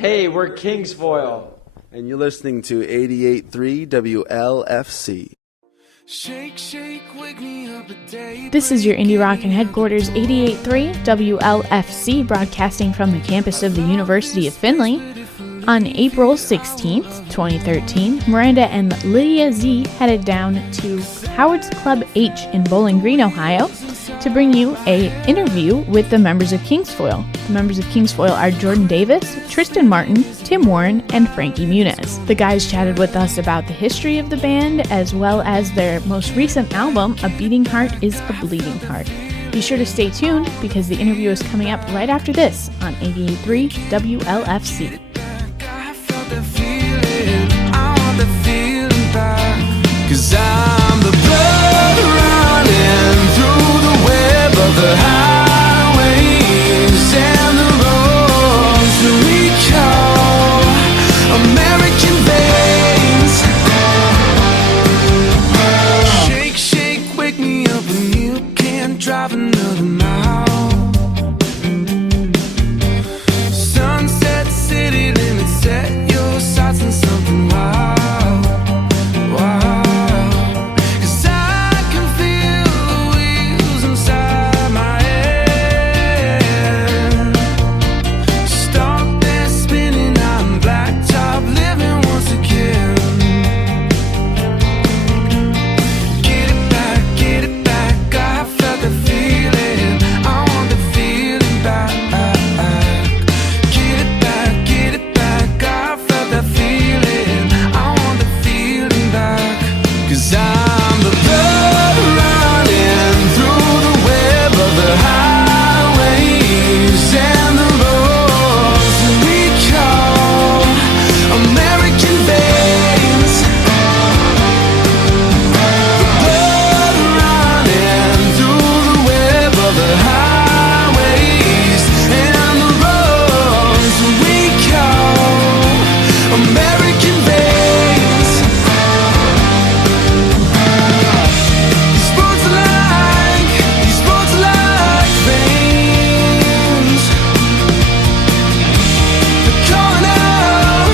Hey, we're Kingsfoil. And you're listening to 88.3 WLFC. Shake, shake, wake me up a day. This is your Indie Rockin' Headquarters 88.3 WLFC, broadcasting from the campus of the University of Findlay. On April 16th, 2013, Miranda and Lydia Z headed down to Howard's Club H in Bowling Green, Ohio, to bring you an interview with the members of Kingsfoil. The members of Kingsfoil are Jordan Davis, Tristan Martin, Tim Warren, and Frankie Muniz. The guys chatted with us about the history of the band, as well as their most recent album, A Beating Heart is a Bleeding Heart. Be sure to stay tuned, because the interview is coming up right after this on 88.3 WLFC. The feeling, I want the feeling back. 'Cause I'm the blood running through the web of the highways and the roads that we call American veins. Shake, shake, wake me up when you can't drive another mile. Sunset city limits set sights and something wild, wild. 'Cause I can feel the wheels inside my head. Stop there spinning, I'm blacktop living once again. Get it back, I felt the feeling, I want the feeling back. Get it back, I felt that feeling, I want the feeling back. 'Cause I'm the blood running through the web of the highways and the roads that we call American veins. The blood running through the web of the highways and the roads that we call American veins. These roads like veins. They're calling out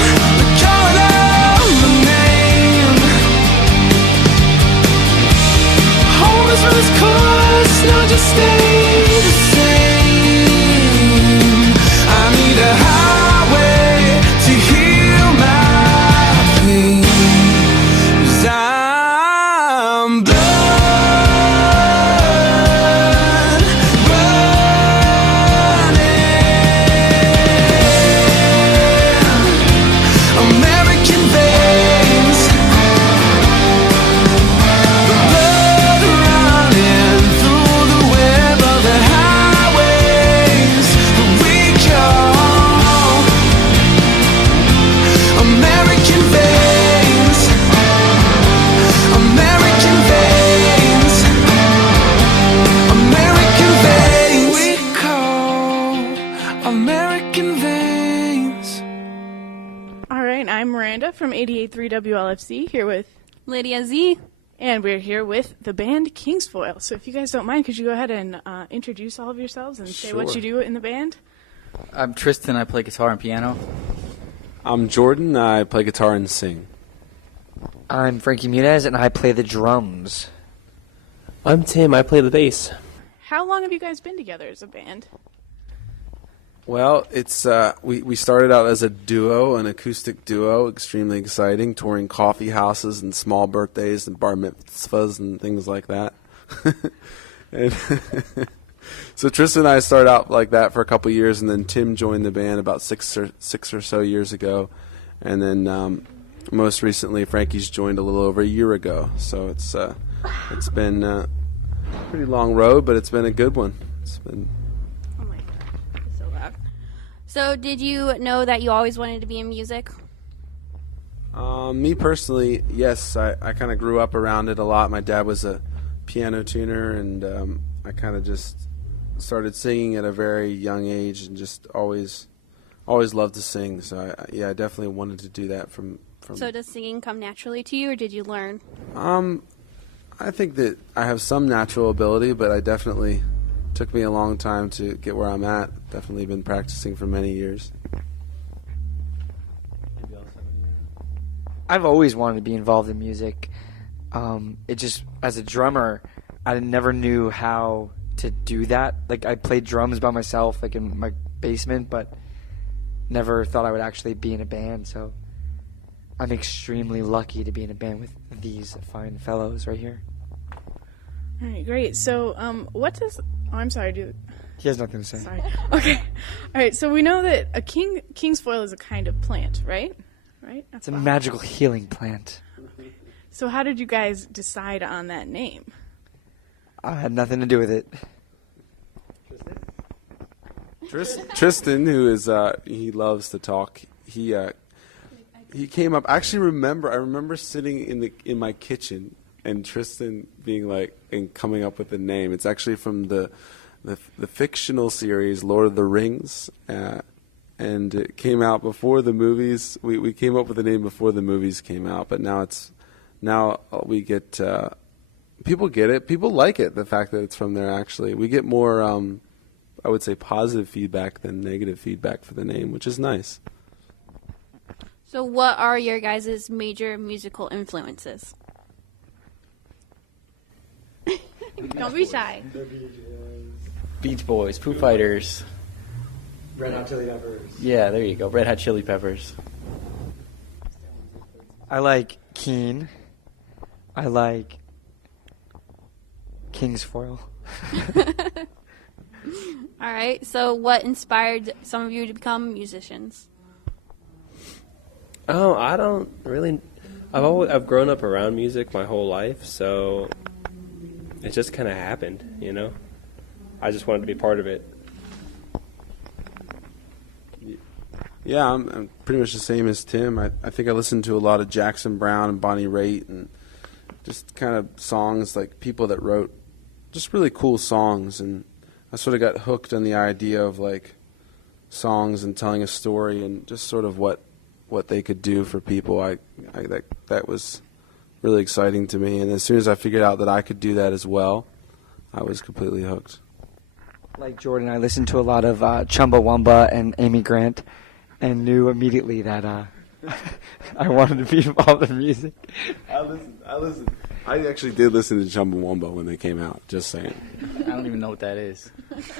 my name. Home is run its course, now just stay the same. I need a highway to heal my pain. 'Cause I'm blood running American veins. The blood running through the web of the highways that we call American veins. American veins. American veins. We call American veins. All right, I'm Miranda from 88.3 WLFC, here with, Lydia Z. and we're here with the band Kingsfoil. So if you guys don't mind, could you go ahead and introduce all of yourselves and say what Sure. you do in the band? I'm Tristan. I play guitar and piano. I'm Jordan. I play guitar and sing. I'm Frankie Muniz, and I play the drums. I'm Tim. I play the bass. How long have you guys been together as a band? Well, it's we started out as a duo, an acoustic duo, extremely exciting, touring coffee houses and small birthdays and bar mitzvahs and things like that. And so Tristan and I started out like that for a couple of years, and then Tim joined the band about six or so years ago, and then most recently Frankie's joined a little over a year ago. So it's been a pretty long road, but it's been a good one. It's been. Oh my god, it's so loud. So did you know that you always wanted to be in music? Me personally, yes. I kind of grew up around it a lot. My dad was a piano tuner, and I kind of just started singing at a very young age, and just always loved to sing. So I definitely wanted to do that from. So does singing come naturally to you, or did you learn? I think that I have some natural ability, but I definitely took me a long time to get where I'm at. Definitely been practicing for many years. I've always wanted to be involved in music. It just, as a drummer, I never knew how to do that. Like, I played drums by myself, like in my basement, but never thought I would actually be in a band. So I'm extremely lucky to be in a band with these fine fellows right here. All right, great. So, what does? Oh, I'm sorry. He has nothing to say. Sorry. Okay. All right. So we know that a Kingsfoil is a kind of plant, right? Right. It's a magical healing plant. So how did you guys decide on that name? I had nothing to do with it. Tristan, who is he loves to talk. He came up. I remember sitting in my kitchen and Tristan being like and coming up with the name. It's actually from the fictional series Lord of the Rings, and it came out before the movies. We came up with the name before the movies came out, but now we get people get it. People like it. The fact that it's from there. Actually, we get more. I would say positive feedback than negative feedback for the name, which is nice. So what are your guys' major musical influences? Don't be shy. Beach Boys, Foo Fighters. Red Hot Chili Peppers. Yeah, there you go. Red Hot Chili Peppers. I like Keen. I like Kingsfoil. All right. So what inspired some of you to become musicians? Oh, I don't really. I've grown up around music my whole life, so it just kind of happened, you know. I just wanted to be part of it. Yeah, I'm pretty much the same as Tim. I think I listened to a lot of Jackson Browne and Bonnie Raitt and just kind of songs like people that wrote just really cool songs, and I sort of got hooked on the idea of like songs and telling a story and just sort of what they could do for people. That was really exciting to me, and as soon as I figured out that I could do that as well, I was completely hooked. Like Jordan, I listened to a lot of Chumbawamba and Amy Grant, and knew immediately that I wanted to be involved in music. I listened. I actually did listen to Chumbawamba when they came out. Just saying. I don't even know what that is.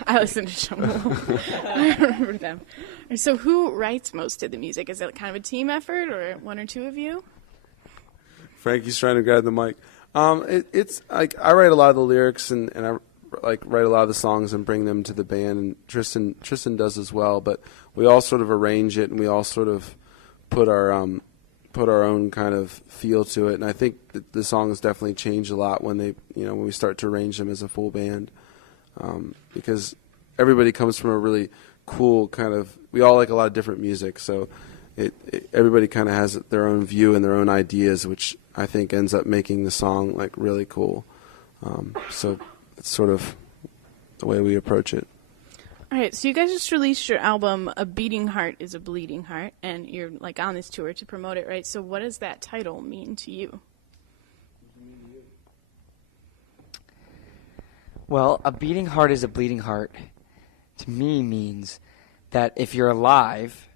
I listened to Shumble. I remember them. So who writes most of the music? Is it kind of a team effort or one or two of you? Frankie's trying to grab the mic. It's like I write a lot of the lyrics and I like write a lot of the songs and bring them to the band, and Tristan does as well. But we all sort of arrange it, and we all sort of put our own kind of feel to it. And I think that the songs definitely change a lot when when we start to arrange them as a full band, because everybody comes from a really cool kind of. We all like a lot of different music, so everybody kind of has their own view and their own ideas, which I think ends up making the song like really cool. So it's sort of the way we approach it. All right, so you guys just released your album, A Beating Heart is a Bleeding Heart, and you're like on this tour to promote it, right? So what does that title mean to you? Well, a beating heart is a bleeding heart. To me means that if you're alive,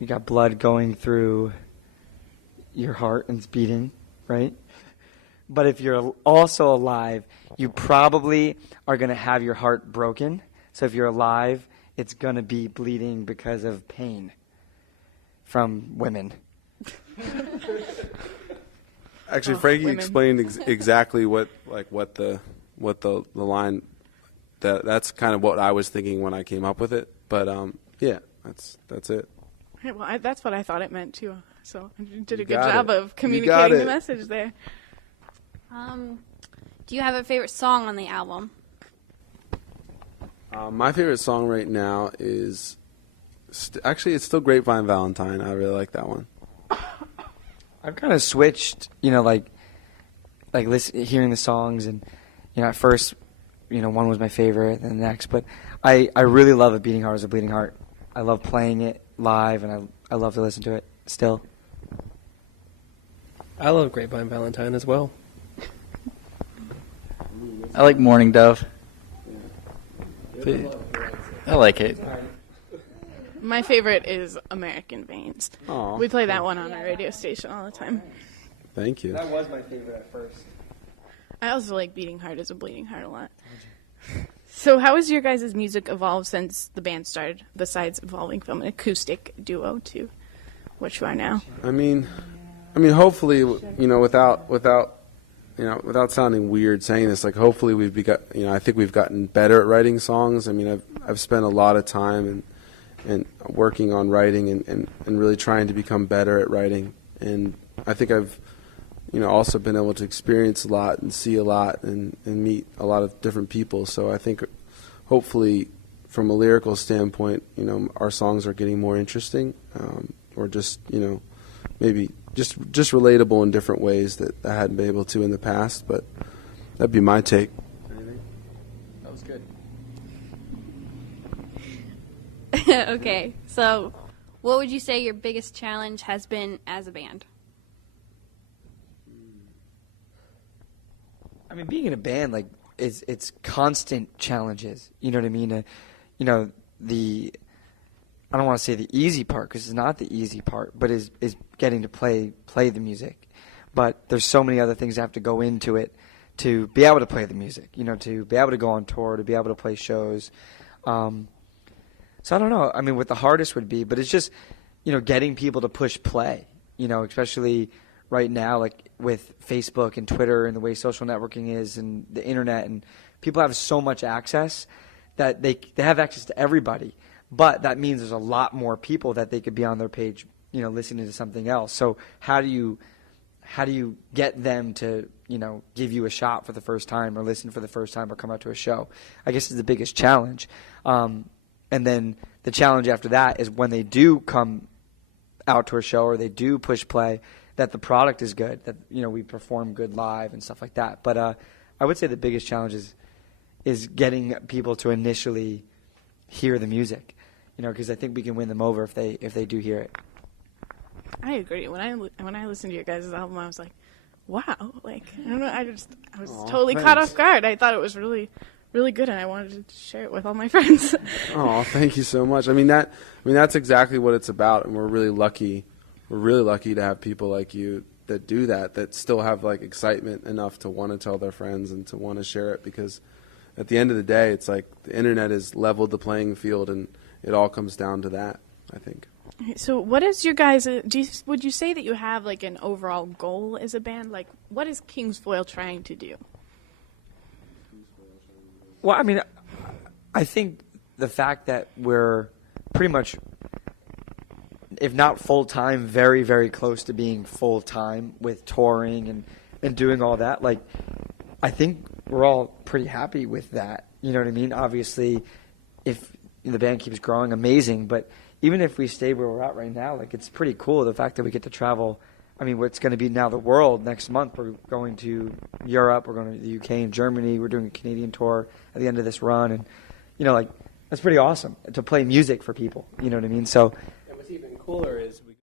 you got blood going through your heart and it's beating, right? But if you're also alive, you probably are going to have your heart broken. So if you're alive, it's going to be bleeding because of pain from women. Actually, Frankie women. explained exactly what the line that's kind of what I was thinking when I came up with it. But yeah, that's it. Right, well, that's what I thought it meant too. So you did a You good got job it. of You communicating got the it. message there. Do you have a favorite song on the album? My favorite song right now is actually it's still Grapevine Valentine. I really like that one. I've kind of switched, like hearing the songs, and at first, one was my favorite, and the next. But I really love A Beating Heart is a Bleeding Heart. I love playing it live, and I love to listen to it still. I love Grapevine Valentine as well. I like Morning Dove. I like it. My favorite is American Veins. Aw. We play that one on our radio station all the time. Thank you. That was my favorite at first. I also like Beating Heart as a Bleeding Heart a lot. So how has your guys' music evolved since the band started, besides evolving from an acoustic duo to what you are now? I mean, hopefully, without sounding weird saying this, like hopefully I think we've gotten better at writing songs. I mean, I've spent a lot of time and working on writing and really trying to become better at writing. And I think I've, also been able to experience a lot and see a lot and meet a lot of different people. So I think hopefully from a lyrical standpoint, our songs are getting more interesting, or just, maybe just relatable in different ways that I hadn't been able to in the past. But that'd be my take. That was good. Okay, so what would you say your biggest challenge has been as a band? I mean, being in a band, like, it's constant challenges. You know what I mean? I don't want to say the easy part, because it's not the easy part, but is getting to play the music. But there's so many other things that have to go into it to be able to play the music, to be able to go on tour, to be able to play shows. So I don't know. I mean, what the hardest would be, but it's just, getting people to push play, especially right now, like with Facebook and Twitter and the way social networking is and the internet, and people have so much access that they have access to everybody. But that means there's a lot more people that they could be on their page, listening to something else. So how do you get them to, give you a shot for the first time or listen for the first time or come out to a show? I guess is the biggest challenge. And then the challenge after that is when they do come out to a show or they do push play, that the product is good, that, we perform good live and stuff like that. But I would say the biggest challenge is getting people to initially hear the music, because I think we can win them over if they do hear it. I agree. When I listened to your guys' album, I was like, wow. Like, I don't know. I was totally caught off guard. I thought it was really, really good, and I wanted to share it with all my friends. Oh, thank you so much. That's exactly what it's about, and we're really lucky. We're really lucky to have people like you that do that still have like excitement enough to want to tell their friends and to want to share it, because at the end of the day, it's like the internet has leveled the playing field, and it all comes down to that, I think. So what is your guys' would you say that you have like an overall goal as a band? Like, what is Kingsfoil trying to do? Well, I mean, I think the fact that we're pretty much, if not full-time, very, very close to being full-time with touring and doing all that, like, I think we're all pretty happy with that. You know what I mean? Obviously, if the band keeps growing, amazing, but even if we stay where we're at right now, like, it's pretty cool, the fact that we get to travel. I mean, what's going to be now the world next month. We're going to Europe, we're going to the UK and Germany, we're doing a Canadian tour at the end of this run, and, like, that's pretty awesome to play music for people, you know what I mean? So, And what's even cooler is